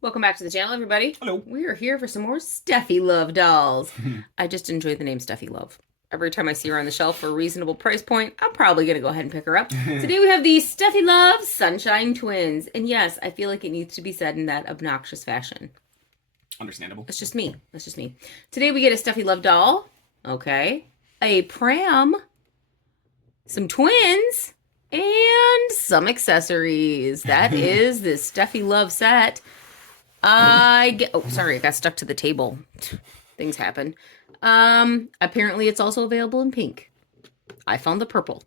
Welcome back to the channel, everybody. Hello. We are here for some more Steffi Love dolls. I just enjoy the name Steffi Love. Every time I see her on the shelf for a reasonable price point, I'm probably going to go ahead and pick her up. Today we have the Steffi Love Sunshine Twins. And yes, I feel like it needs to be said in that obnoxious fashion. Understandable. That's just me. That's just me. Today we get a Steffi Love doll. Okay. A Pram. Some twins. And some accessories. That is the Steffi Love set. Oh, sorry, I got stuck to the table. Things happen. Apparently it's also available in pink. I found the purple.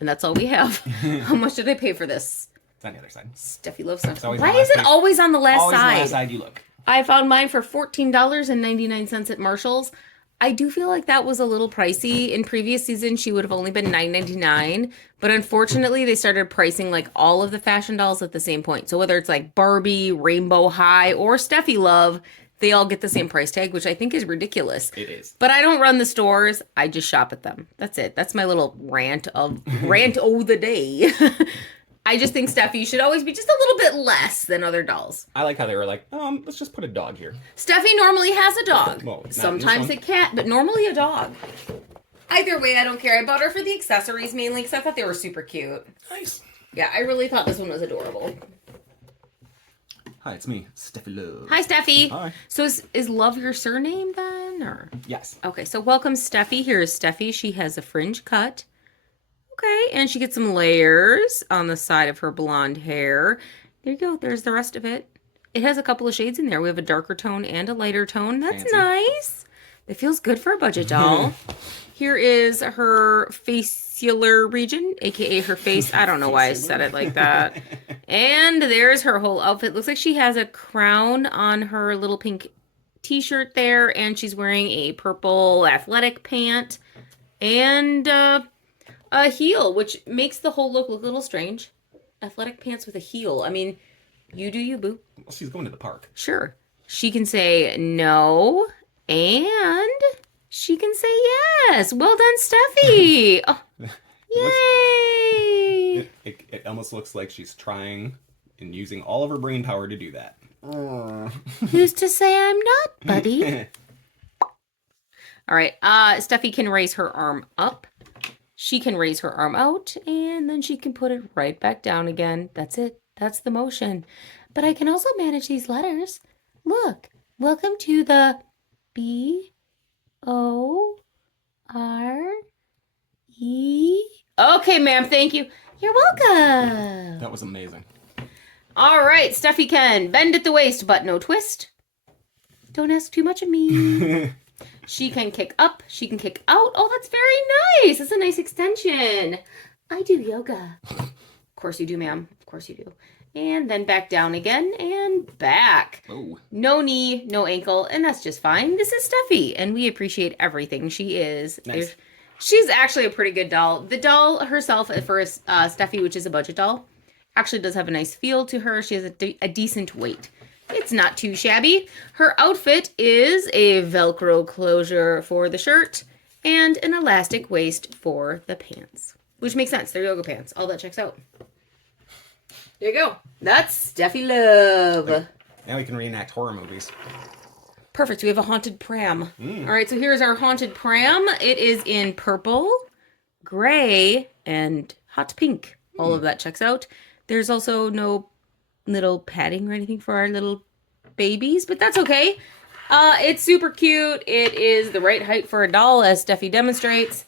And that's all we have. How much did I pay for this? It's on the other side. Steffi Love stuff. Always Why on the is last it page. always on the last Always on the side? last side you look. I found mine for $14.99 at Marshall's. I do feel like that was a little pricey. In previous seasons, she would have only been $9.99. But unfortunately, they started pricing like all of the fashion dolls at the same point. So whether it's like Barbie, Rainbow High, or Steffi Love, they all get the same price tag, which I think is ridiculous. It is. But I don't run the stores. I just shop at them. That's it. That's my little rant of the day. I just think Steffi should always be just a little bit less than other dolls. I like how they were like, let's just put a dog here. Steffi normally has a dog. Well, not Sometimes a cat, but normally a dog. Either way, I don't care. I bought her for the accessories mainly because I thought they were super cute. Nice. Yeah, I really thought this one was adorable. Hi, it's me, Steffi Love. Hi, Steffi. Hi. So is Love your surname then? Or Yes. okay, so welcome, Steffi. Here is Steffi. She has a fringe cut. Okay, and she gets some layers on the side of her blonde hair. There you go. There's the rest of it. It has a couple of shades in there. We have a darker tone and a lighter tone. That's Fancy. nice. It feels good for a budget doll. Here is her facialer region, aka her face. I don't know why I said it like that. And there's her whole outfit. Looks like she has a crown on her little pink t-shirt there, and she's wearing a purple athletic pant and a heel, which makes the whole look a little strange. Athletic pants with a heel. I mean, you do you, boo. Well, she's going to the park. Sure. She can say no, and she can say yes. Well done, Steffi. Oh, yay. It almost looks like she's trying and using all of her brain power to do that. Who's to say I'm not, buddy? All right. Steffi can raise her arm up. She can raise her arm out, and then she can put it right back down again. That's it. That's the motion. But I can also manage these letters. Look. Welcome to the B-O-R-E. Okay, ma'am. Thank you. You're welcome. That was amazing. All right. Steffi can bend at the waist, but no twist. Don't ask too much of me. She can kick up. She can kick out. Oh, that's very nice. That's a nice extension. I do yoga. Of course you do, ma'am. Of course you do. And then back down again and back. Oh. No knee, no ankle, and that's just fine. This is Steffi, and we appreciate everything she is. Nice. She's actually a pretty good doll. The doll herself, for Steffi, which is a budget doll, actually does have a nice feel to her. She has a decent weight. It's not too shabby. Her outfit is a Velcro closure for the shirt and an elastic waist for the pants. Which makes sense. They're yoga pants. All that checks out. There you go. That's Steffi Love. Now we can reenact horror movies. Perfect. We have a haunted pram. All right, so here's our haunted pram. It is in purple, gray, and hot pink. All of that checks out. There's also no little padding or anything for our little babies, but that's okay. It's super cute. It is the right height for a doll, as Steffi demonstrates,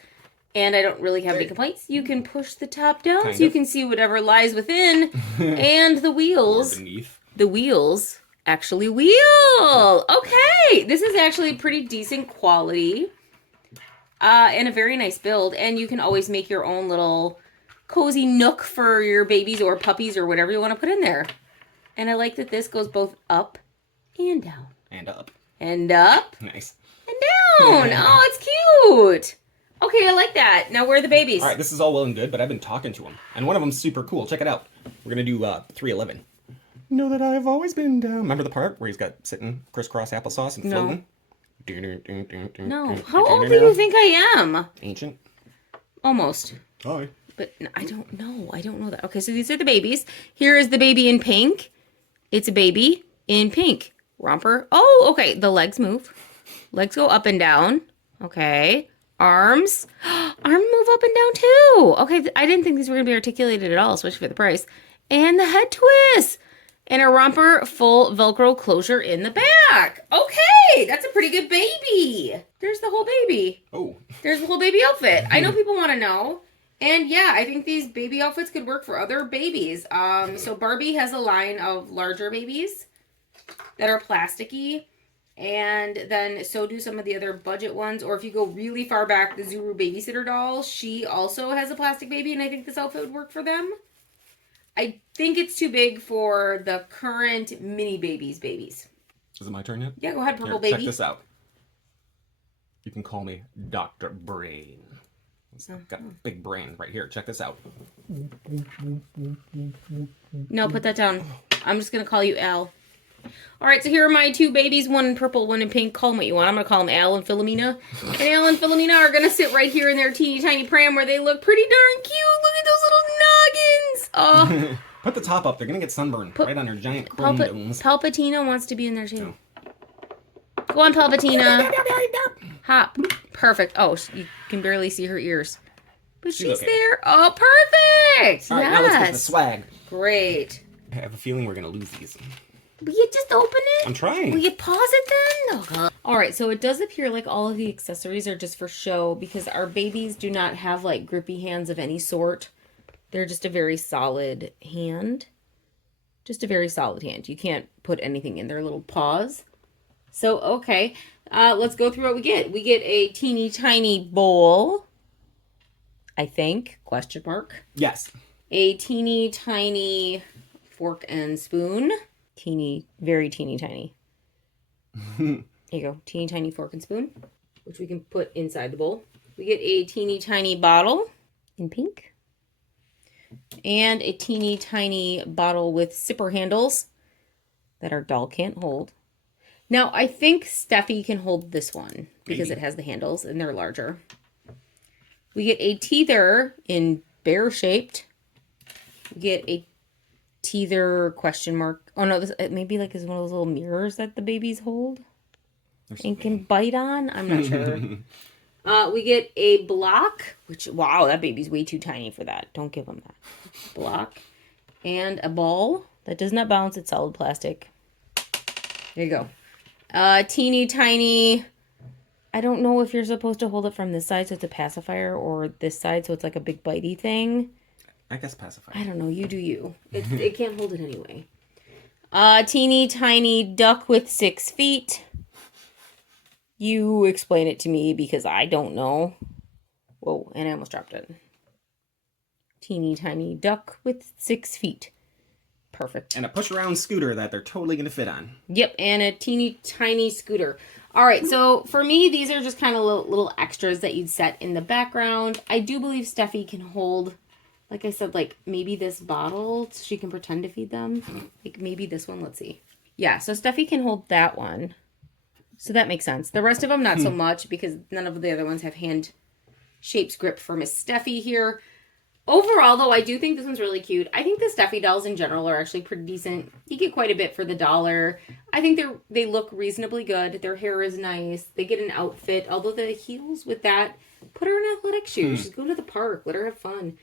and I don't really have any complaints. You can push the top down Kind so you of. can see whatever lies within, and the Or wheels. beneath. The wheels actually wheel. Okay, this is actually pretty decent quality, and a very nice build, and you can always make your own little cozy nook for your babies or puppies or whatever you want to put in there. And I like that this goes both up and down. And up. And up Nice. and down. Oh, it's cute. Okay, I like that. Now, where are the babies? All right, this is all well and good, but I've been talking to him, and one of them's super cool. Check it out. We're gonna do 311. Know that I've always been down. Remember the part where he's got sitting crisscross applesauce and No. floating? No. How old do you think I am? Ancient. Almost. Hi. But I don't know. I don't know that. Okay, so these are the babies. Here is the baby in pink. It's a baby. in pink. Romper. Oh, okay. The legs move. Legs go up and down. Okay. Arms. Arms move up and down too. Okay. I didn't think these were going to be articulated at all, especially for the price. And the head twist. And a romper full Velcro closure in the back. Okay. That's a pretty good baby. There's the whole baby. Oh. There's the whole baby outfit. I know people want to know. And yeah, I think these baby outfits could work for other babies. So Barbie has a line of larger babies that are plasticky. And then so do some of the other budget ones. Or if you go really far back, the Zuru babysitter doll, she also has a plastic baby. And I think this outfit would work for them. I think it's too big for the current mini babies. Is it my turn yet? Yeah, go ahead, purple Here, baby. check this out. You can call me Dr. Brain. I've got a big brain right here. Check this out. No, put that down. I'm just going to call you Al. All right, so here are my two babies, one in purple, one in pink. Call them what you want. I'm going to call them Al and Philomena. And Al and Philomena are going to sit right here in their teeny tiny pram where they look pretty darn cute. Look at those little noggins. Oh. Put the top up. They're going to get sunburned right on their giant chrome domes. Palpatine wants to be in there too. Go on, Palpatine. Hop. Perfect. Oh, you can barely see her ears. But she's okay. There. Oh, perfect. All right, now let's get the swag. Great. I have a feeling we're going to lose these. Will you just open it? I'm trying. Will you pause it then? Oh. All right, so it does appear like all of the accessories are just for show because our babies do not have like grippy hands of any sort. They're just a very solid hand. Just a very solid hand. You can't put anything in their little paws. So, okay. Let's go through what we get. We get a teeny tiny bowl. I think, question mark. Yes. A teeny tiny fork and spoon. Teeny, very teeny tiny. There you go. Teeny tiny fork and spoon, which we can put inside the bowl. We get a teeny tiny bottle in pink. And a teeny tiny bottle with zipper handles that our doll can't hold. Now, I think Steffi can hold this one because it has the handles and they're larger. We get a teether in bear-shaped. We get a teether question mark. Oh, no, this maybe like is one of those little mirrors that the babies hold and can bite on. I'm not sure. We get a block, which, wow, that baby's way too tiny for that. Don't give them that. Block. And a ball that does not bounce. It's solid plastic. There you go. Teeny tiny, I don't know if you're supposed to hold it from this side so it's a pacifier or this side so it's like a big bitey thing. I guess pacifier. I don't know. You do you. It can't hold it anyway. Teeny tiny duck with 6 feet. You explain it to me because I don't know. Whoa, and I almost dropped it. Teeny tiny duck with 6 feet. Perfect. And a push-around scooter that they're totally going to fit on. Yep, and a teeny tiny scooter. All right, so for me, these are just kind of little extras that you'd set in the background. I do believe Steffi can hold, like I said, like maybe this bottle. So she can pretend to feed them. Like maybe this one. Let's see. Yeah, so Steffi can hold that one. So that makes sense. The rest of them, not so much because none of the other ones have hand-shaped grip for Miss Steffi here. Overall, though, I do think this one's really cute. I think the Steffi dolls in general are actually pretty decent. You get quite a bit for the $1. I think they look reasonably good. Their hair is nice. They get an outfit. Although the heels with that, put her in athletic shoes. Just go to the park. Let her have fun.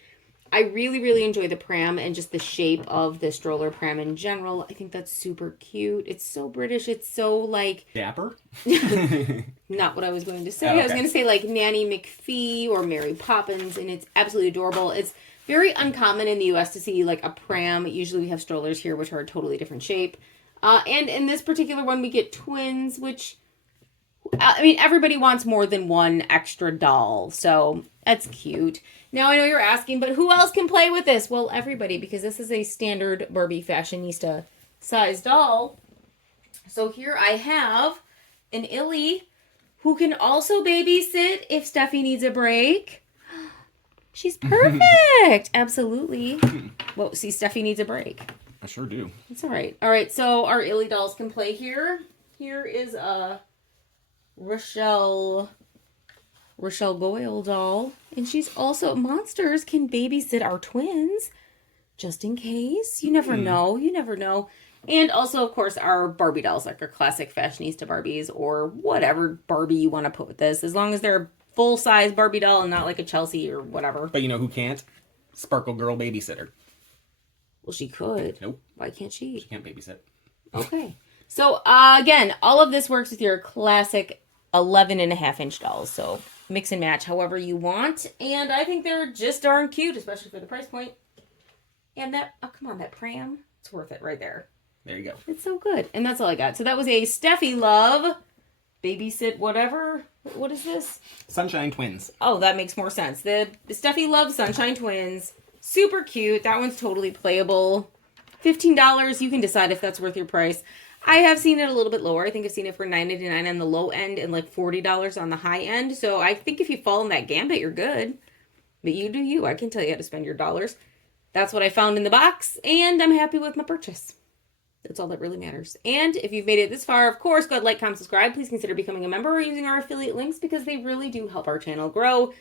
I really, really enjoy the pram and just the shape of the stroller pram in general. I think that's super cute. It's so British. It's so like... Dapper? Not what I was going to say. Oh, okay. I was going to say like Nanny McPhee or Mary Poppins, and it's absolutely adorable. It's very uncommon in the U.S. to see like a pram. Usually we have strollers here, which are a totally different shape. And in this particular one, we get twins, which... I mean, everybody wants more than one extra doll, so that's cute. Now, I know you're asking, but who else can play with this? Well, everybody, because this is a standard Barbie fashionista size doll. So here I have an Illy who can also babysit if Steffi needs a break. She's perfect. Absolutely. Well, see, Steffi needs a break. I sure do. That's all right. All right, so our Illy dolls can play here. Here is a... Rochelle Goyle doll, and she's also monsters can babysit our twins just in case. You never know. And also, of course, our Barbie dolls, like our classic fashionista Barbies or whatever Barbie you want to put with this. As long as they're a full-size Barbie doll and not like a Chelsea or whatever. But you know who can't? Sparkle Girl babysitter. Well, she could. Nope. Why can't she? She can't babysit. Okay. So, again, all of this works with your classic 11.5-inch dolls. So, mix and match however you want. And I think they're just darn cute, especially for the price point. And that, oh, come on, that Pram. It's worth it right there. There you go. It's so good. And that's all I got. So that was a Steffi Love babysit whatever. What is this? Sunshine Twins. Oh, that makes more sense. The Steffi Love Sunshine Twins. Super cute. That one's totally playable. $15. You can decide if that's worth your price. I have seen it a little bit lower. I think I've seen it for $9.99 on the low end and like $40 on the high end. So I think if you fall in that gambit, you're good. But you do you. I can tell you how to spend your dollars. That's what I found in the box. And I'm happy with my purchase. That's all that really matters. And if you've made it this far, of course, go ahead, like, comment, subscribe. Please consider becoming a member or using our affiliate links because they really do help our channel grow.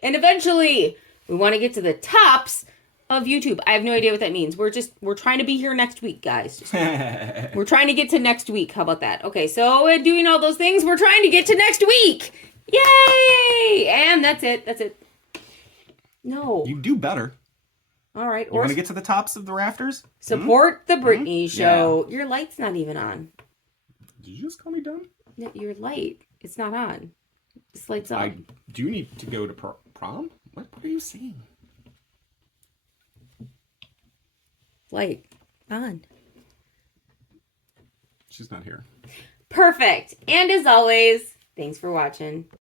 And eventually, we want to get to the tops of YouTube. I have no idea what that means. We're trying to be here next week, guys. We're trying to get to next week. How about that? Okay, so doing all those things, we're trying to get to next week. Yay! And that's it. That's it. No. You do better. All right. You want to get to the tops of the rafters? Support the Britney show. Yeah. Your light's not even on. Did you just call me dumb? No, your light. It's not on. This light's on. I do need to go to prom? What are you saying? Light on. She's not here. Perfect. And as always, thanks for watching.